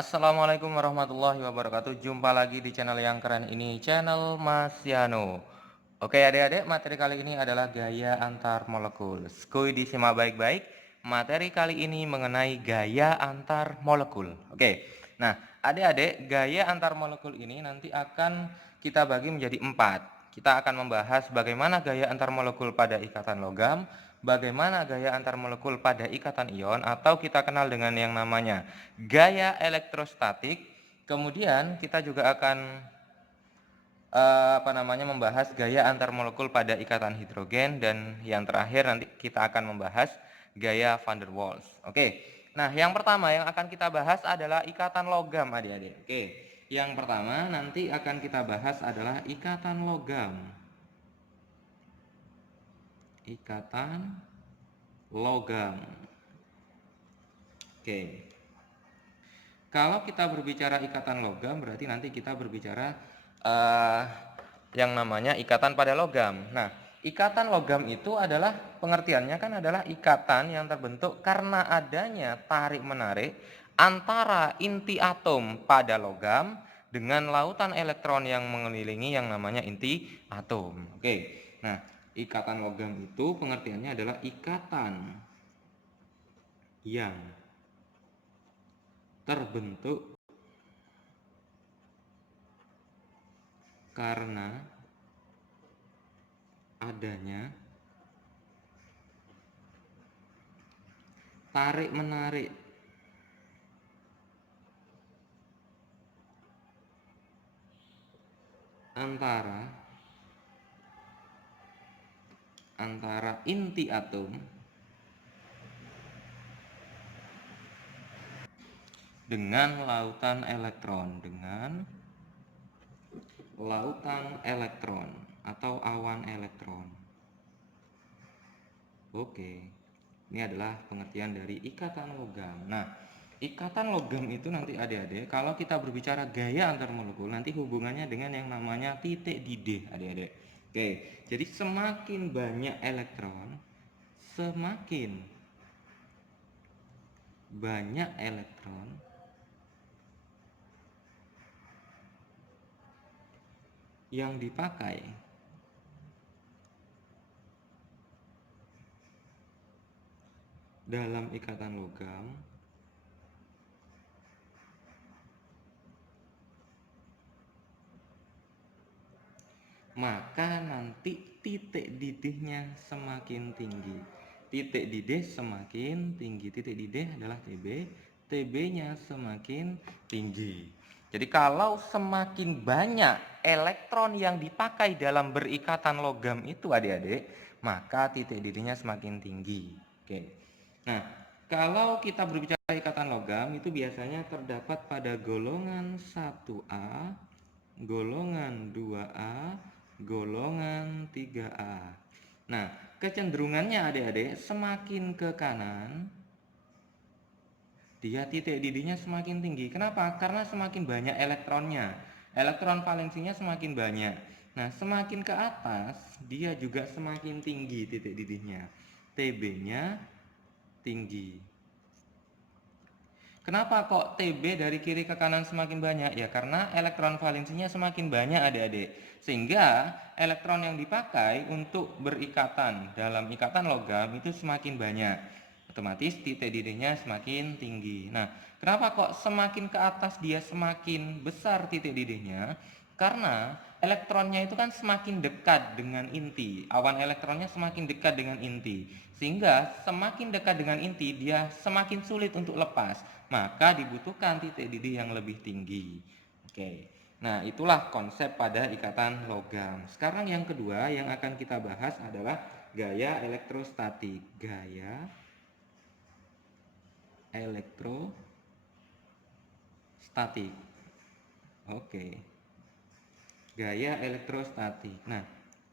Assalamualaikum warahmatullahi wabarakatuh. Jumpa lagi di channel yang keren ini, channel Mas Yano. Oke adik-adik, materi kali ini adalah gaya antar molekul. Skuy disimak baik-baik. Materi kali ini mengenai gaya antar molekul. Oke, nah adik-adik, gaya antar molekul ini nanti akan kita bagi menjadi 4. Kita akan membahas bagaimana gaya antar molekul pada ikatan logam, bagaimana gaya antar molekul pada ikatan ion, atau kita kenal dengan yang namanya gaya elektrostatik. Kemudian kita juga akan membahas gaya antar molekul pada ikatan hidrogen, dan yang terakhir nanti kita akan membahas gaya van der Waals. Oke. Nah, yang pertama yang akan kita bahas adalah ikatan logam, adik-adik. Oke. Yang pertama nanti akan kita bahas adalah ikatan logam. Ikatan logam. Oke. Kalau kita berbicara ikatan logam, berarti nanti kita berbicara yang namanya ikatan pada logam. Nah, ikatan logam itu adalah pengertiannya kan adalah ikatan yang terbentuk karena adanya tarik-menarik antara inti atom pada logam dengan lautan elektron yang mengelilingi yang namanya inti atom. Oke. Nah, ikatan logam itu pengertiannya adalah ikatan yang terbentuk karena adanya tarik-menarik antara inti atom dengan lautan elektron atau awan elektron. Oke, ini adalah pengertian dari ikatan logam. Nah, ikatan logam itu nanti adik-adik, kalau kita berbicara gaya antar molekul, nanti hubungannya dengan yang namanya titik didih, adik-adik. Oke, jadi semakin banyak elektron, semakin banyak elektron yang dipakai dalam ikatan logam, maka nanti titik didihnya semakin tinggi. Titik didih semakin tinggi. Titik didih adalah TB, TB-nya semakin tinggi. Jadi kalau semakin banyak elektron yang dipakai dalam berikatan logam itu adik-adik, maka titik didihnya semakin tinggi. Oke. Nah, kalau kita berbicara ikatan logam itu biasanya terdapat pada golongan 1A, golongan 2A, golongan 3A. Nah, kecenderungannya adik-adik semakin ke kanan, dia titik didihnya semakin tinggi. Kenapa? Karena semakin banyak elektronnya. Elektron valensinya semakin banyak. Nah, semakin ke atas, dia juga semakin tinggi titik didihnya. TB-nya tinggi. Kenapa kok TB dari kiri ke kanan semakin banyak? Ya karena elektron valensinya semakin banyak adik-adik. Sehingga elektron yang dipakai untuk berikatan dalam ikatan logam itu semakin banyak. Otomatis titik didihnya semakin tinggi. Nah, kenapa kok semakin ke atas dia semakin besar titik didihnya? Karena elektronnya itu kan semakin dekat dengan inti. Awan elektronnya semakin dekat dengan inti. Sehingga semakin dekat dengan inti dia semakin sulit untuk lepas. Maka dibutuhkan titik didih yang lebih tinggi. Oke. Nah, itulah konsep pada ikatan logam. Sekarang yang kedua yang akan kita bahas adalah gaya elektrostatik. Gaya elektrostatik. Oke. Gaya elektrostatik. Nah,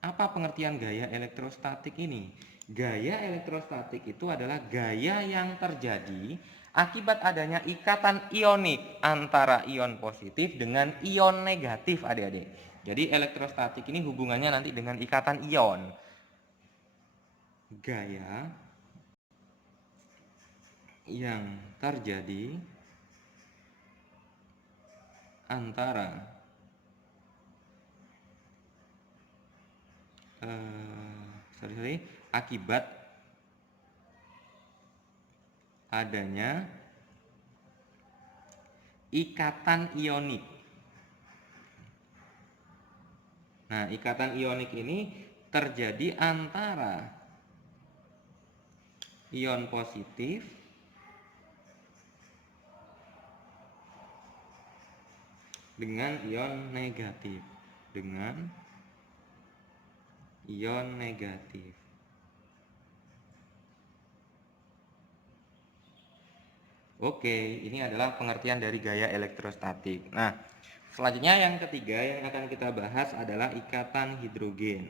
apa pengertian gaya elektrostatik ini? Gaya elektrostatik itu adalah gaya yang terjadi akibat adanya ikatan ionik antara ion positif dengan ion negatif, adik-adik. Jadi elektrostatik ini hubungannya nanti dengan ikatan ion. Gaya yang terjadi antara akibat adanya ikatan ionik. Nah, ikatan ionik ini terjadi antara ion positif dengan ion negatif. Oke, ini adalah pengertian dari gaya elektrostatik. Nah, selanjutnya yang ketiga yang akan kita bahas adalah ikatan hidrogen.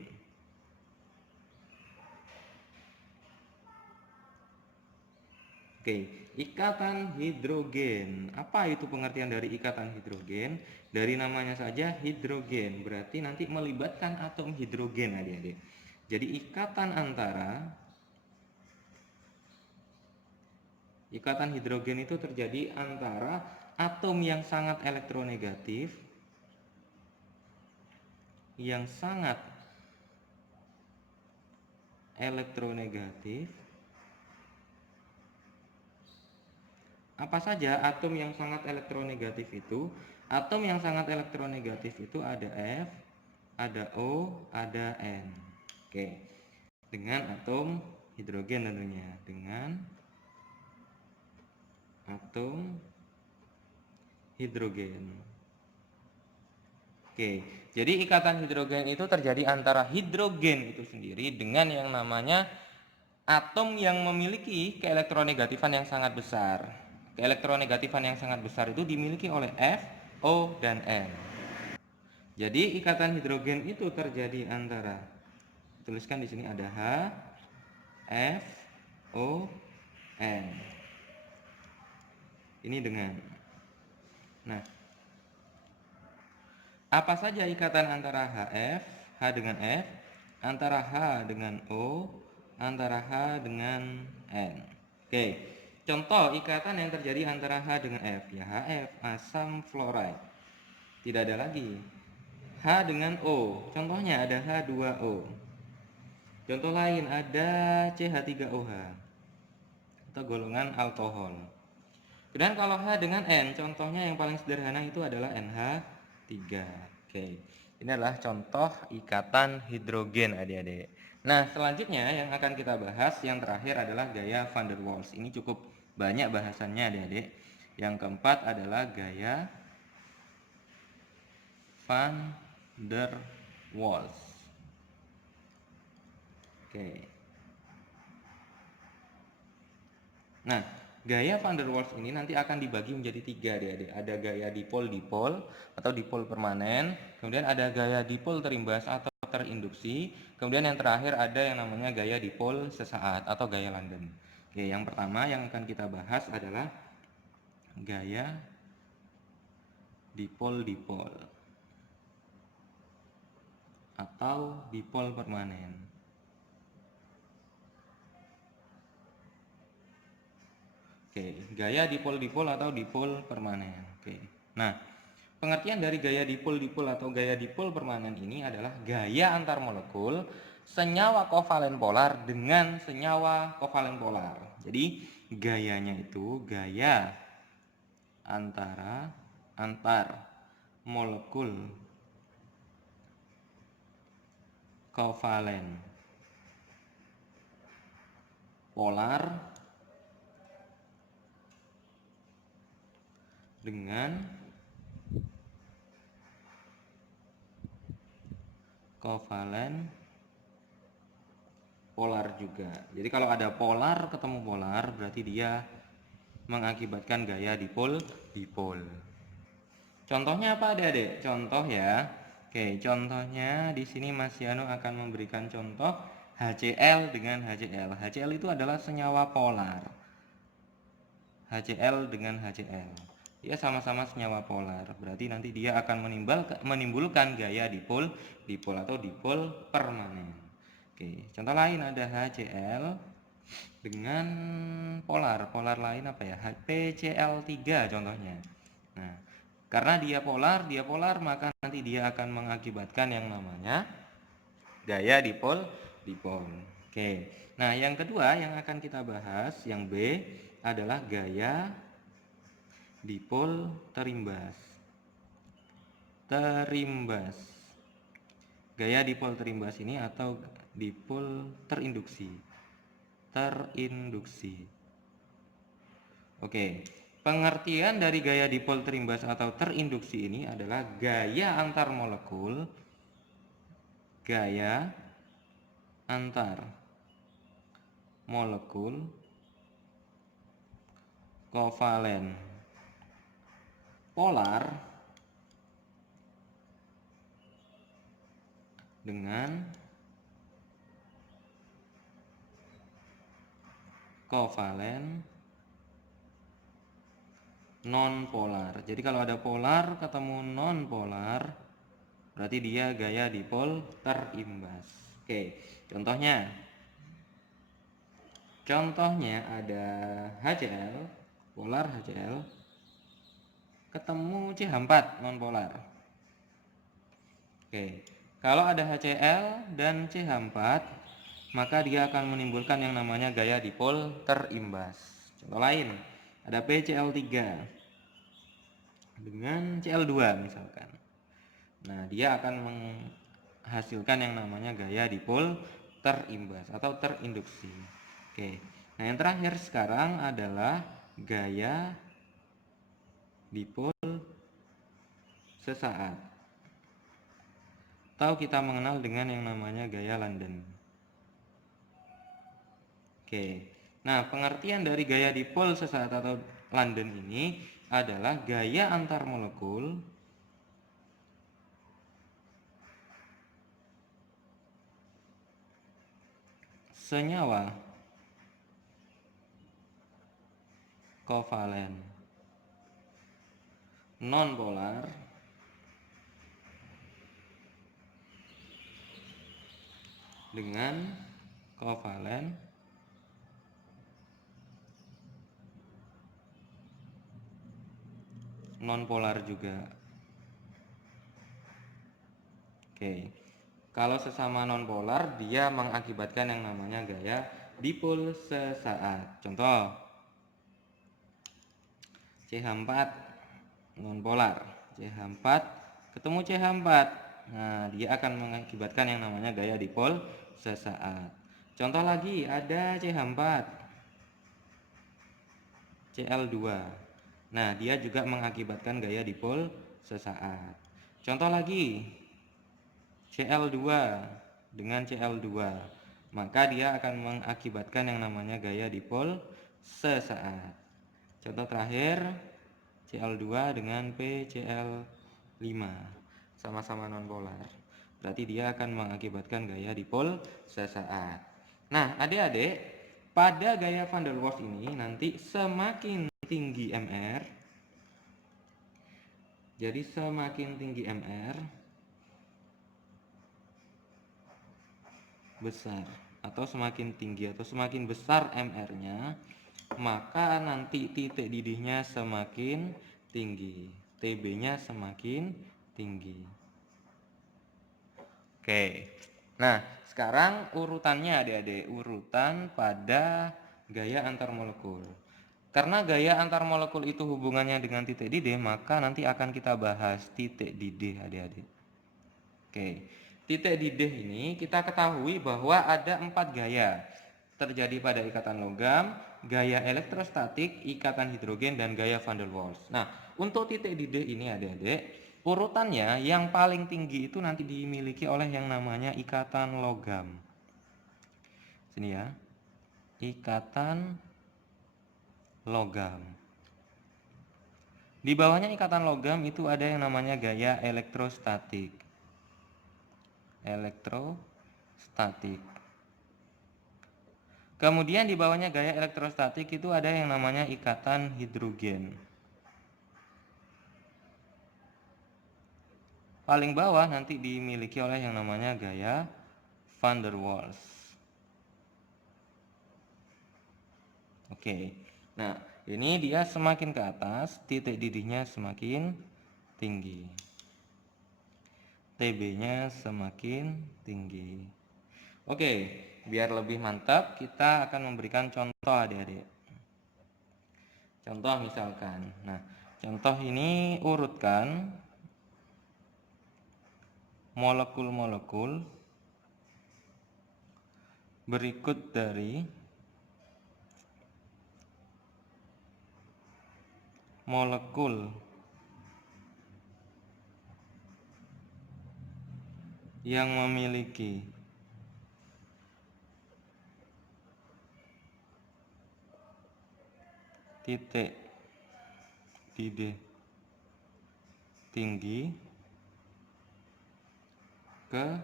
Oke, ikatan hidrogen. Apa itu pengertian dari ikatan hidrogen? Dari namanya saja hidrogen, berarti nanti melibatkan atom hidrogen, adik-adik. Jadi ikatan hidrogen itu terjadi antara atom yang sangat elektronegatif Apa saja atom yang sangat elektronegatif itu? Atom yang sangat elektronegatif itu ada F, ada O, ada N. Oke. Dengan atom hidrogen tentunya, dengan atom hidrogen. Oke, jadi ikatan hidrogen itu terjadi antara hidrogen itu sendiri dengan yang namanya atom yang memiliki keelektronegatifan yang sangat besar. Keelektronegatifan yang sangat besar itu dimiliki oleh F, O, dan N. Jadi ikatan hidrogen itu terjadi antara, tuliskan di sini ada H, F, O, N. Ini dengan. Nah, apa saja ikatan antara H dengan F, antara H dengan O, antara H dengan N. Oke, contoh ikatan yang terjadi antara H dengan F, ya HF, asam fluoride. Tidak ada lagi. H dengan O, contohnya ada H2O. Contoh lain ada CH3OH atau golongan alkohol. Kemudian kalau H dengan N, contohnya yang paling sederhana itu adalah NH3. Oke, ini adalah contoh ikatan hidrogen, adik-adik. Nah, selanjutnya yang akan kita bahas yang terakhir adalah gaya van der Waals. Ini cukup banyak bahasannya, adik-adik. Yang keempat adalah gaya van der Waals. Oke. Nah, gaya van der Waals ini nanti akan dibagi menjadi 3, adik-adik. Ada gaya dipol-dipol atau dipol permanen, kemudian ada gaya dipol terimbas atau terinduksi, kemudian yang terakhir ada yang namanya gaya dipol sesaat atau gaya London. Oke, yang pertama yang akan kita bahas adalah gaya dipol-dipol atau dipol permanen. Oke, gaya dipol-dipol atau dipol permanen. Oke. Nah, pengertian dari gaya dipol-dipol atau gaya dipol permanen ini adalah gaya antar molekul senyawa kovalen polar dengan senyawa kovalen polar. Jadi, gayanya itu gaya antar molekul kovalen polar dengan kovalen polar juga. Jadi kalau ada polar ketemu polar berarti dia mengakibatkan gaya dipol-dipol. Contohnya apa, Adik-adik? Contoh ya. Oke, contohnya di sini Mas Yano akan memberikan contoh HCl dengan HCl. HCl itu adalah senyawa polar. HCl dengan HCl. Dia sama-sama senyawa polar. Berarti nanti dia akan menimbulkan gaya dipol atau dipol permanen. Oke, contoh lain ada HCl dengan polar lain apa ya? PCl3 contohnya. Nah, Karena dia polar, maka nanti dia akan mengakibatkan yang namanya gaya dipol. Oke. Nah, yang kedua yang akan kita bahas, yang B, adalah gaya dipol terimbas. Gaya dipol terimbas ini atau dipol terinduksi. Oke. Pengertian dari gaya dipol terimbas atau terinduksi ini adalah gaya antar molekul kovalen polar dengan kovalen non polar. Jadi kalau ada polar ketemu non polar, berarti dia gaya dipol terimbas. Oke, contohnya ada HCl, polar HCl, ketemu CH4 non polar. Oke, kalau ada HCl dan CH4, maka dia akan menimbulkan yang namanya gaya dipol terimbas. Contoh lain, ada PCl3 dengan Cl2 misalkan. Nah, dia akan menghasilkan yang namanya gaya dipol terimbas atau terinduksi. Oke. Nah, yang terakhir sekarang adalah gaya dipol sesaat, atau kita mengenal dengan yang namanya gaya London. Oke. Nah, pengertian dari gaya dipol sesaat atau London ini adalah gaya antar molekul senyawa kovalen non polar dengan kovalen non polar juga. Oke. Kalau sesama non polar, dia mengakibatkan yang namanya gaya dipol sesaat. Contoh, CH4 non polar, CH4 ketemu CH4. Nah, dia akan mengakibatkan yang namanya gaya dipol sesaat. Contoh lagi, ada CH4 Cl2. Nah, dia juga mengakibatkan gaya dipol sesaat. Contoh lagi, Cl2 dengan Cl2, maka dia akan mengakibatkan yang namanya gaya dipol sesaat. Contoh terakhir, Cl2 dengan PCl5, sama-sama nonpolar, berarti dia akan mengakibatkan gaya dipol sesaat. Nah, adik-adik, pada gaya van der Waals ini nanti semakin tinggi Mr, jadi semakin tinggi Mr besar, atau semakin tinggi atau semakin besar MR-nya, maka nanti titik didihnya semakin tinggi, TB-nya semakin tinggi. Oke. Nah, sekarang urutannya adik-adik, urutan pada gaya antar molekul. Karena gaya antar molekul itu hubungannya dengan titik didih, maka nanti akan kita bahas titik didih adik-adik. Oke. Titik didih ini kita ketahui bahwa ada 4 gaya terjadi pada ikatan logam, gaya elektrostatik, ikatan hidrogen, dan gaya van der Waals. Nah, untuk titik didih ini adik-adik, urutannya yang paling tinggi itu nanti dimiliki oleh yang namanya ikatan logam. Sini ya, ikatan logam. Di bawahnya ikatan logam itu ada yang namanya gaya elektrostatik. Kemudian di bawahnya gaya elektrostatik itu ada yang namanya ikatan hidrogen. Paling bawah nanti dimiliki oleh yang namanya gaya van der Waals. Oke. Nah, ini dia semakin ke atas, titik didihnya semakin tinggi. TB-nya semakin tinggi. Oke, biar lebih mantap kita akan memberikan contoh adik-adik. Contoh misalkan. Nah, contoh ini urutkan molekul-molekul berikut dari molekul yang memiliki titik didih tinggi ke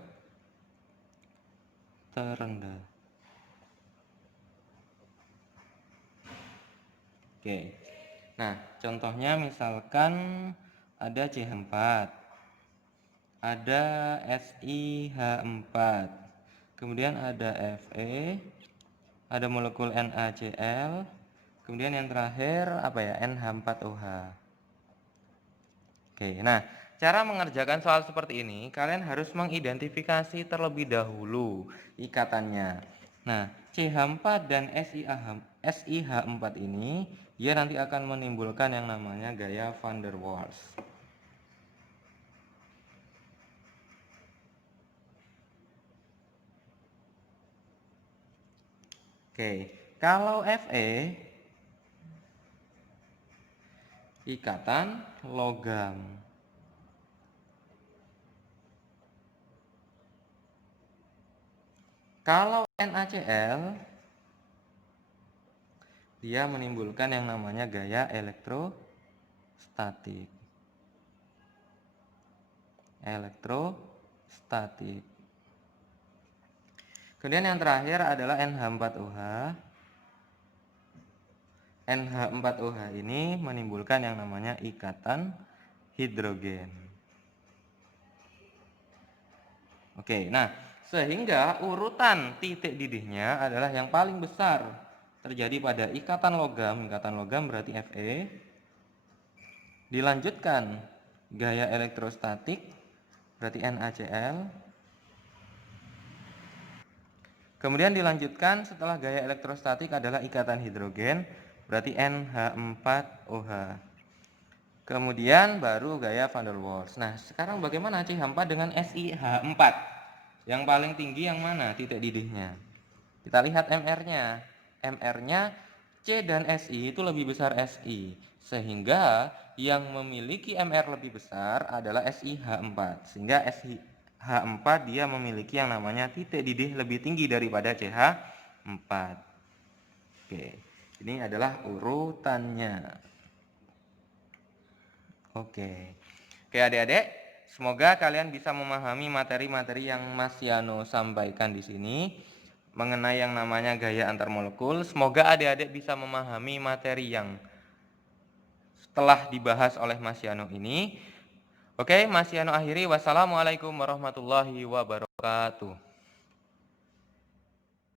terendah. Oke. Nah, contohnya misalkan ada CH4, ada SiH4, kemudian ada Fe, ada molekul NaCl, kemudian yang terakhir apa ya, NH4OH. Oke, nah cara mengerjakan soal seperti ini kalian harus mengidentifikasi terlebih dahulu ikatannya. Nah, CH4 dan SiH4 ini dia nanti akan menimbulkan yang namanya gaya van der Waals. Oke, kalau Fe ikatan logam. Kalau NaCl dia menimbulkan yang namanya gaya elektrostatik. Kemudian yang terakhir adalah NH4OH. NH4OH ini menimbulkan yang namanya ikatan hidrogen. Oke, nah sehingga urutan titik didihnya adalah yang paling besar terjadi pada ikatan logam. Ikatan logam berarti Fe. Dilanjutkan gaya elektrostatik berarti NaCl. Kemudian dilanjutkan setelah gaya elektrostatik adalah ikatan hidrogen berarti NH4OH. Kemudian baru gaya van der Waals. Nah, sekarang bagaimana CH4 dengan SiH4? Yang paling tinggi yang mana titik didihnya? Kita lihat MR-nya. MR-nya C dan Si itu lebih besar Si. Sehingga yang memiliki MR lebih besar adalah SiH4. Sehingga SiH4 dia memiliki yang namanya titik didih lebih tinggi daripada CH4. Oke, ini adalah urutannya. Oke adik-adik, semoga kalian bisa memahami materi-materi yang Mas Yano sampaikan di sini mengenai yang namanya gaya antar molekul. Semoga adik-adik bisa memahami materi yang telah dibahas oleh Mas Yano ini. Oke, Mas Yano akhiri. Wassalamualaikum warahmatullahi wabarakatuh.